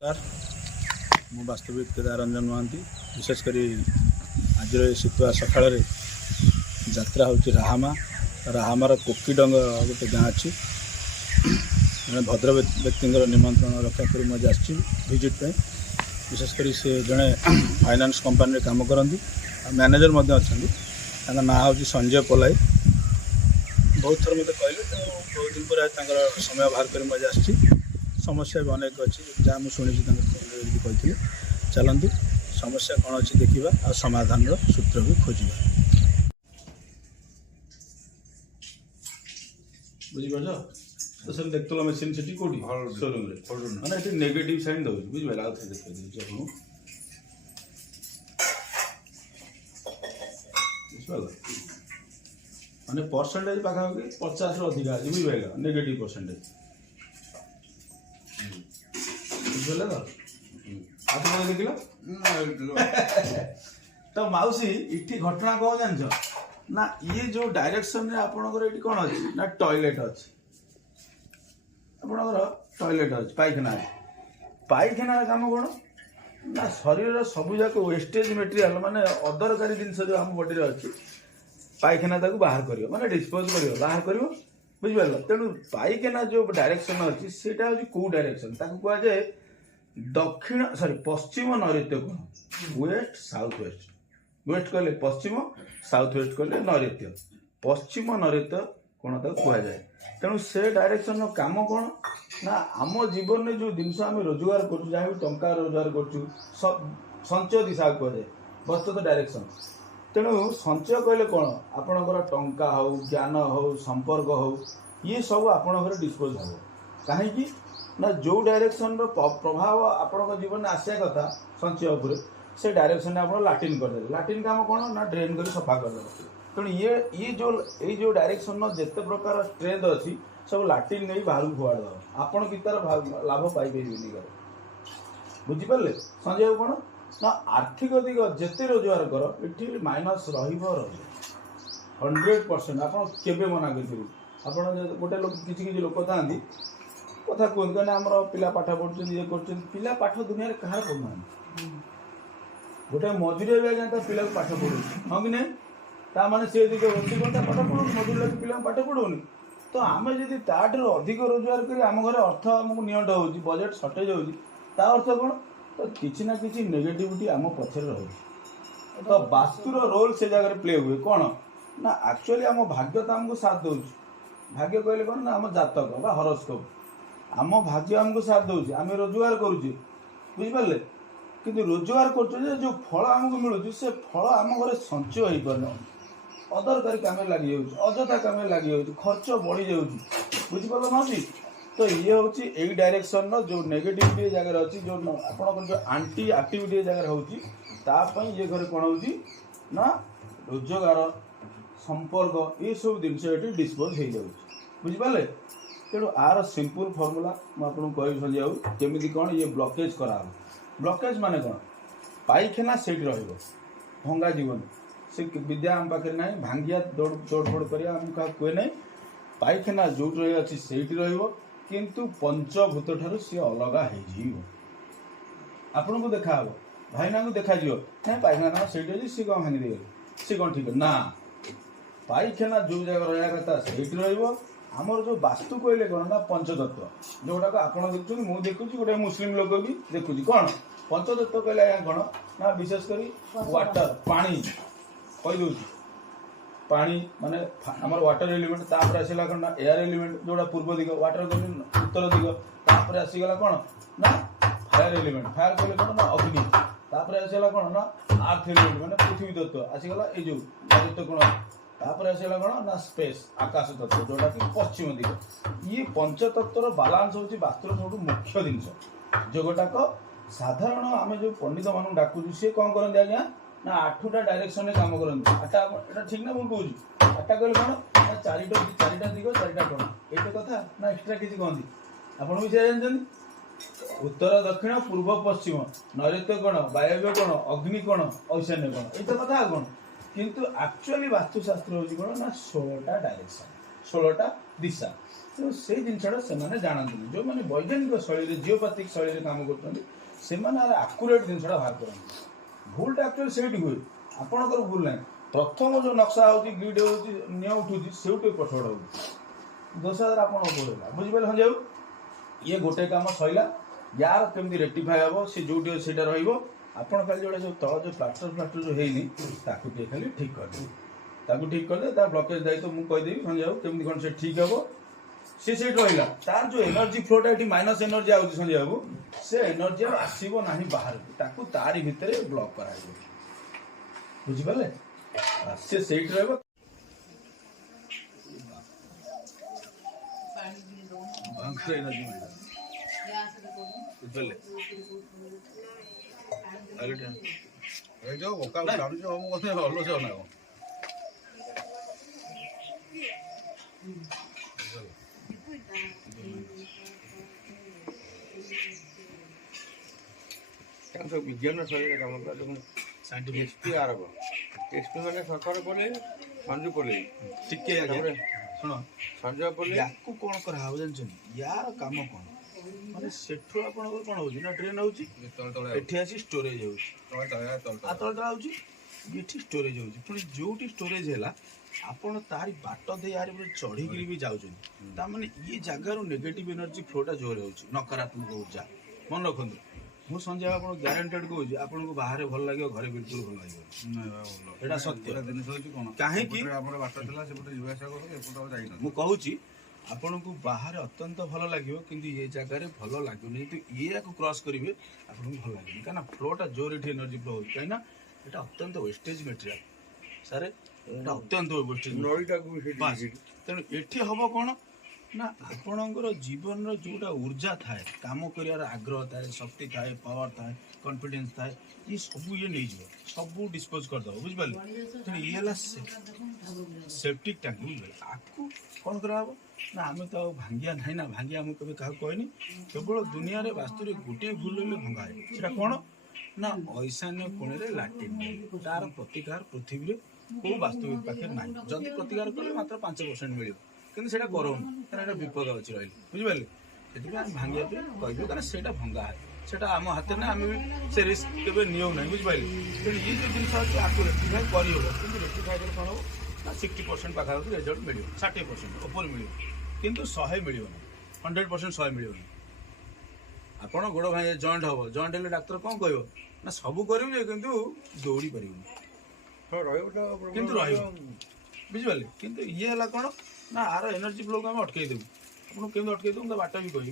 ମୁଁ ବାସ୍ତବିକ କେଦାରଞ୍ଜନ ମହାନ୍ତି। ବିଶେଷକରି ଆଜିର ଏ ଶୀତୁଆ ସକାଳରେ ଯାତ୍ରା ହେଉଛି ରାହାମାର କୋକିଡଙ୍ଗ ଗୋଟେ ଗାଁ ଅଛି। ଜଣେ ଭଦ୍ର ବ୍ୟକ୍ତିଙ୍କର ନିମନ୍ତ୍ରଣ ରକ୍ଷା କରି ମୁଁ ଆଜି ଆସିଛି ଭିଜିଟ୍ ପାଇଁ। ବିଶେଷକରି ସେ ଜଣେ ଫାଇନାନ୍ସ କମ୍ପାନୀରେ କାମ କରନ୍ତି ଆଉ ମ୍ୟାନେଜର ମଧ୍ୟ ଅଛନ୍ତି। ତାଙ୍କ ନାଁ ହେଉଛି ସଞ୍ଜୟ ପଲାଇ। ବହୁତ ଥର ମୋତେ କହିଲେ, ତେଣୁ ବହୁତ ଦିନ ପରେ ତାଙ୍କର ସମୟ ବାହାର କରି ମୁଁ ଆଜି ଆସିଛି। ସମସ୍ୟା ବି ଅନେକ ଅଛି, ଯାହା ମୁଁ ଶୁଣିଛି ତାଙ୍କ କହିଥିଲେ। ଚାଲନ୍ତୁ ସମସ୍ୟା କ'ଣ ଅଛି ଦେଖିବା ଆଉ ସମାଧାନର ସୂତ୍ର ବି ଖୋଜିବା। ବୁଝିପାରୁଛ ତ ସେଠି ଦେଖୁଥିଲ ମେସିନ୍ ସେଠି କେଉଁଠି ଶୋରୁମ୍ରେ, ମାନେ ଏଠି ନେଗେଟିଭ୍ ସାଇନ୍ ଦେଉଛି। ବୁଝିପାରିଲେ? ଆଉ ଥରେ ଦେଖାଇ ଦେଉଛି ଆପଣଙ୍କୁ। ବୁଝିପାରିଲ? ମାନେ ପରସେଣ୍ଟେଜ୍ ପାଖାପାଖି 50ରୁ ଅଧିକା ଅଛି। ବୁଝିପାରିଲ? Negative percentage. ବୁଝିପାରିଲେ ତ? ଆପଣ ଦେଖିଲ ତ ମାଉସୀ ଏଠି ଘଟଣା କ'ଣ ଜାଣିଛ ନା, ଇଏ ଯେଉଁ ଡାଇରେକ୍ସନରେ ଆପଣଙ୍କର ଏଠି କ'ଣ ଅଛି ନା ଟଏଲେଟ୍ ଅଛି। ଆପଣଙ୍କର ଟଏଲେଟ୍ ଅଛି, ପାଇଖାନା ଅଛି। ପାଇଖାନାର କାମ କ'ଣ ନା ଶରୀରର ସବୁଯାକ ୱେଷ୍ଟେଜ୍ ମେଟେରିଆଲ, ମାନେ ଅଦରକାରୀ ଜିନିଷ ଯେଉଁ ଆମ ବଡ଼ିରେ ଅଛି, ପାଇଖାନା ତାକୁ ବାହାର କରିବ, ମାନେ ଡିସ୍ପୋଜ୍ କରିବ, ବାହାର କରିବ। ବୁଝିପାରିଲ? ତେଣୁ ପାଇଖାନା ଯେଉଁ ଡାଇରେକ୍ସନ୍ ଅଛି ସେଇଟା ହେଉଛି କେଉଁ ଡାଇରେକ୍ସନ୍, ତାକୁ କୁହାଯାଏ ପଶ୍ଚିମ ନୈಋତ୍ୟ କୋଣ। Waste south west. ୱେଷ୍ଟ କହିଲେ ପଶ୍ଚିମ, ସାଉଥ ୱେଷ୍ଟ କହିଲେ ନୈଋତ୍ୟ। ପଶ୍ଚିମ ନୈଋତ୍ୟ କୋଣ ତାକୁ କୁହାଯାଏ। ତେଣୁ ସେ ଡାଇରେକ୍ସନର କାମ କ'ଣ ନା, ଆମ ଜୀବନରେ ଯେଉଁ ଜିନିଷ ଆମେ ରୋଜଗାର କରୁଛୁ, ଯାହା ବି ଟଙ୍କା ରୋଜଗାର କରୁଛୁ, ସଞ୍ଚୟ ଦିଶାକୁ କୁହାଯାଏ। ବସ୍ତୁତ ଡାଇରେକ୍ସନ୍। ତେଣୁ ସଞ୍ଚୟ କହିଲେ କ'ଣ, ଆପଣଙ୍କର ଟଙ୍କା ହେଉ, ଜ୍ଞାନ ହେଉ, ସମ୍ପର୍କ ହେଉ, ଇଏ ସବୁ ଆପଣଙ୍କ ଘରେ ଡିସ୍ପୋଜ୍ ହେବ। କାହିଁକି ନା ଯେଉଁ ଡାଇରେକ୍ସନର ପ୍ରଭାବ ଆପଣଙ୍କ ଜୀବନରେ ଆସିବା କଥା ସଞ୍ଚୟ ଉପରେ, ସେ ଡାଇରେକ୍ସନରେ ଆପଣ ଲାଟିନ୍ କରିଦେବେ। ଲାଟିନ୍ କାମ କ'ଣ ନା ଡ୍ରେନ୍ କରି ସଫା କରିଦେବେ। ତେଣୁ ଏଇ ଯେଉଁ ଡାଇରେକ୍ସନର ଯେତେ ପ୍ରକାର ଷ୍ଟ୍ରେନ୍ଥ ଅଛି ସବୁ ଲାଟିନ୍ ନେଇ ବାହାରକୁ ଫୋପାଡ଼ି ଦେବ। ଆପଣ କି ତାର ଲାଭ ପାଇପାରିବେନି ଘରେ। ବୁଝିପାରିଲେ? ସଞ୍ଚୟ କ'ଣ ନା ଆର୍ଥିକ ଦିଗ ଯେତେ ରୋଜଗାର କର, ଏଠି ମାଇନସ୍ ରହିବ। 100%। ଆପଣ କେବେ ମନା କରିପାରିବେ? ଆପଣ ଗୋଟେ ଲୋକ, କିଛି ଲୋକ ଥାଆନ୍ତି କଥା କୁହନ୍ତୁ, କାହିଁକିନା ଆମର ପିଲା ପାଠ ପଢ଼ୁଛନ୍ତି, ଇଏ କରୁଛନ୍ତି। ପିଲା ପାଠ ଦୁନିଆରେ କାହାର ପଢ଼ୁନାହାନ୍ତି। ଗୋଟେ ମଜୁରୀ ବି ଆଜ୍ଞା ତା ପିଲାକୁ ପାଠ ପଢ଼ୁଛି, ହଁ କି ନାହିଁ? ତାମାନେ ସେ ଦିଗ ବସି କ'ଣ ତା ପାଠ ପଢ଼ୁନି, ମଜୁରୀ ଲାଗି ପିଲାଙ୍କୁ ପାଠ ପଢ଼ୁନି। ତ ଆମେ ଯଦି ତାଠାରୁ ଅଧିକ ରୋଜଗାର କରି ଆମ ଘରେ ଅର୍ଥ ଆମକୁ ନିଅଣ୍ଟ ହେଉଛି, ବଜେଟ୍ ସର୍ଟେଜ୍ ହେଉଛି, ତା ଅର୍ଥ କ'ଣ? ତ କିଛି ନା କିଛି ନେଗେଟିଭିଟି ଆମ ପଛରେ ରହୁଛି। ତ ବାସ୍ତୁର ରୋଲ୍ ସେ ଜାଗାରେ ପ୍ଲେ ହୁଏ। କ'ଣ ନା ଆକ୍ଚୁଆଲି ଆମ ଭାଗ୍ୟ ତ ଆମକୁ ସାଥ ଦେଉଛି। ଭାଗ୍ୟ କହିଲେ କ'ଣ ନା ଆମ ଜାତକ ବା ହରସ୍କୋପ୍। ଆମ ଭାଗ୍ୟ ଆମକୁ ସାଥ ଦେଉଛି, ଆମେ ରୋଜଗାର କରୁଛେ। ବୁଝିପାରିଲେ? କିନ୍ତୁ ରୋଜଗାର କରୁଛୁ ଯେ ଯେଉଁ ଫଳ ଆମକୁ ମିଳୁଛି, ସେ ଫଳ ଆମ ଘରେ ସଞ୍ଚୟ ହେଇପାରୁନି। ଅଦରକାରୀ କାମରେ ଲାଗିଯାଉଛି, ଅଯଥା କାମରେ ଲାଗିଯାଉଛି, ଖର୍ଚ୍ଚ ବଢ଼ିଯାଉଛି। ବୁଝିପାରିଲ ମାଉସୀ? ତ ଇଏ ହେଉଛି ଏଇ ଡାଇରେକ୍ସନର ଯେଉଁ ନେଗେଟିଭିଟି ଏ ଜାଗାରେ ଅଛି, ଯେଉଁ ଆପଣଙ୍କର ଯେଉଁ ଆଣ୍ଟି ଆକ୍ଟିଭିଟି ଏ ଜାଗାରେ ହେଉଛି, ତା ପାଇଁ ଇଏ ଘରେ କ'ଣ ହେଉଛି ନା ରୋଜଗାର, ସମ୍ପର୍କ, ଏସବୁ ଜିନିଷ ଏଠି ଡିସ୍ପୋଜ୍ ହେଇଯାଉଛି। ବୁଝିପାରିଲେ? ତେଣୁ ଆର ସିମ୍ପଲ୍ ଫର୍ମୁଲା ମୁଁ ଆପଣଙ୍କୁ କହିବି ସଞ୍ଜୟ ବାବୁ, କେମିତି କ'ଣ ଇଏ ବ୍ଲକେଜ୍ କରାହେବ। ବ୍ଲକେଜ୍ ମାନେ କ'ଣ? ପାଇଖାନା ସେଇଠି ରହିବ, ଭଙ୍ଗା ଜୀବନ। ସେ ବିଦ୍ୟା ଆମ ପାଖରେ ନାହିଁ, ଭାଙ୍ଗିଆ ତୋଡ଼ଫୋଡ଼ କରିବା ଆମକୁ କାହାକୁ କୁହେ ନାହିଁ। ପାଇଖାନା ଯେଉଁଠି ରହି ଅଛି ସେଇଠି ରହିବ, କିନ୍ତୁ ପଞ୍ଚଭୂତ ଠାରୁ ସିଏ ଅଲଗା ହେଇଯିବ। ଆପଣଙ୍କୁ ଦେଖାହେବ, ଭାଇନାଙ୍କୁ ଦେଖାଯିବ, ନାଇଁ ପାଇଖାନା ସେଇଠି ଅଛି, ସିଏ କ'ଣ ଭାଙ୍ଗି ଦେଇଗଲେ, ସିଏ କ'ଣ ଠିକ୍ ନା। ପାଇଖାନା ଯେଉଁ ଜାଗା ରହିବା କଥା ସେଇଠି ରହିବ। ଆମର ଯେଉଁ ବାସ୍ତୁ କହିଲେ କ'ଣ ନା ପଞ୍ଚତତ୍ତ୍ୱ, ଯେଉଁଟାକୁ ଆପଣ ଦେଖୁଛନ୍ତି, ମୁଁ ଦେଖୁଛି, ଗୋଟେ ମୁସଲିମ ଲୋକ ବି ଦେଖୁଛି। କ'ଣ ପଞ୍ଚତତ୍ତ୍ୱ କହିଲେ ଆଜ୍ଞା କ'ଣ ନା, ବିଶେଷ କରି ୱାଟର, ପାଣି କହିଦେଉଛି। ପାଣି ମାନେ ଆମର ୱାଟର ଏଲିମେଣ୍ଟ, ତାପରେ ଆସିଲା କ'ଣ ନା ଏୟାର ଏଲିମେଣ୍ଟ, ଯେଉଁଟା ପୂର୍ବ ଦିଗ, ୱାଟର କହିଲେ ଉତ୍ତର ଦିଗ। ତାପରେ ଆସିଗଲା କ'ଣ ନା ଫାୟାର ଏଲିମେଣ୍ଟ, ଫାୟାର କହିଲେ କ'ଣ ନା ଅଗ୍ନି। ତାପରେ ଆସିଗଲା କ'ଣ ନା ଆର୍ଥ ଏଲିମେଣ୍ଟ, ମାନେ ପୃଥିବୀ ତତ୍ତ୍ୱ ଆସିଗଲା, ଏଇ ଯେଉଁ ନୈಋତ୍ୟ କୋଣ। ତାପରେ ଆସିଗଲା କ'ଣ ନା ସ୍ପେସ୍, ଆକାଶ ତତ୍ତ୍ୱ, ଯେଉଁଟାକି ପଶ୍ଚିମ ଦିଗ। ଇଏ ପଞ୍ଚତତ୍ତ୍ୱର ବାଲାନ୍ସ ହେଉଛି ବାସ୍ତୁର ସବୁଠୁ ମୁଖ୍ୟ ଜିନିଷ। ଯୋଗଟାକ ସାଧାରଣ ଆମେ ଯେଉଁ ପଣ୍ଡିତମାନଙ୍କୁ ଡାକୁଛୁ, ସିଏ କ'ଣ କରନ୍ତି ଆଜ୍ଞା ନା 8ଟା ଡାଇରେକ୍ସନରେ କାମ କରନ୍ତି। ଏଟା ଠିକ୍ ନା ମୁଁ କହୁଛି? 8ଟା କହିଲେ କ'ଣ ନା ଚାରିଟା ଦିଗ, 4ଟା କୋଣ। ଏଇଟା କଥା ନା ଏକ୍ସଟ୍ରା କିଛି କହନ୍ତି? ଆପଣ ବି ସେଇଆ ଜାଣିଛନ୍ତି? ଉତ୍ତର, ଦକ୍ଷିଣ, ପୂର୍ବ, ପଶ୍ଚିମ, ନୈଋତ୍ୟ କୋଣ, ବାୟବ୍ୟ କୋଣ, ଅଗ୍ନି କୋଣ, ଐଶାନ୍ୟ କୋଣ, ଏଇଟା କଥା ଆଉ କ'ଣ? କିନ୍ତୁ ଆକ୍ଚୁଆଲି ବାସ୍ତୁଶାସ୍ତ୍ର ହେଉଛି କ'ଣ ନା 16ଟା ଡାଇରେକ୍ସନ୍, 16ଟା दिशा तो से जिनसा से जानते जो मैंने वैज्ञानिक शैली जिओपैथिक शैली काम कर आकुरेट जिनसा बाहर करते भूलटा एक्चुअली से हुए आपणकर भूल ना प्रथम जो नक्शा होगी ग्रिड हो उठू से पछड़ हो दोष आप बुझिपारे हाँ जाऊ ये गोटे कम सैला यार केमती रेक्टिफाए हम सी जो आपड़ खाली जो तल जो प्लास्टर जो है खाली ठीक करदे ठीक करदे ब्लकेज दायित्व मुझे कहीदेवी संजय बाबू केमती कौन से ठीक हम सी रहा तार जो एनर्जी फ्लोटा ये माइनस एनर्जी आउट संजय बाबू से एनर्जी आसो ना बाहर को तारी भितर ब्लक कर बुझिपारे सी से रहा एनर्जी विज्ञान शैली कम साइंटिफिक एक्सपी आरब एक्सपी मैंने सरकार बोले संजू बोले टिके शुण संजय बोले या कौन करा जान यार कम कौन माने सेठू आपण कौन हो ना ट्रेन होची एठी आसी स्टोरेज होची तळ होची एठी स्टोरेज होची पुणी जोटी स्टोरेज हैला आपण तारी बाट दे यार चढ़ी गिरी भी जाउछन ता माने ये जगह रो नेगेटिव एनर्जी फ्लोटा जोर होची नकारात्मक ऊर्जा मन रखंतु मु संजय आपण ग्यारंटेड कहूँ आपन को बाहर भल लागियो घरे बिल्कुल भल लागियो एटा सत्य जिनिस होची कोन काहे कि हमर बाट थला सेपटे जुवासा करो एपटा जाई न मु कहूची आपन को बाहर अत्यंत भल लागियो किंतु ये जगह भल लागुनी तो ये को क्रॉस करिवे आपन को भल लागुनी काना फ्लोटा जोर एठी एनर्जी फ्लो होई काइना एटा अत्यंत वेस्टेज मटेरियल सारे एटा अत्यंत वेस्टेज नळीटा को बस तेणु एठी हबो कोन ना आपणकर जीवन जोटा ऊर्जा थाए काम कर आग्रह थाए शक्ति थाए पावर थाए कॉन्फिडेंस थाए ये सब ये नहीं सब डिस्पोज करदे बुझिपारे तेणु ये सेफ्टी टैंक बुझे आपको कौन करा ना आम तो भांगिया ना ना भांगिया मुझे कभी क्या कहनी केवल दुनिया रे वास्तु गोटे भूल भंगा है कौन ना ईशान्य कोण लाट्रिन तार प्रतिकार पृथ्वी को वास्तु पाखे ना जदि प्रतिकार कले मात्र 5% मिले कि करोन कारण विपद अच्छी रही बुझिपारे से भांगिया कह कारण से भंगा है सेटा आम हाथ में आम भी से रिस्क के नियो ना बुझिपारे तेणु ये जो जिन अच्छे आपको रेक्टिफाए कर रेक्टिफाए कौन हो ना 60% पाखापाखि रिजल्ट मिले 60% ऊपर मिले किंतु 100 मिले 100% 100 मिले आपड़ गोड़ भाई जॉइंट हम जॉइंट हेल्ले डाक्तर कौन कह ना सब करेंगे किंतु दौड़ी पारे किंतु बुझिपारे किंतु ये है कौन ना आर एनर्जी फ्लो को आम अटकई देबू आपको केमी अटकई देबू बाट भी कह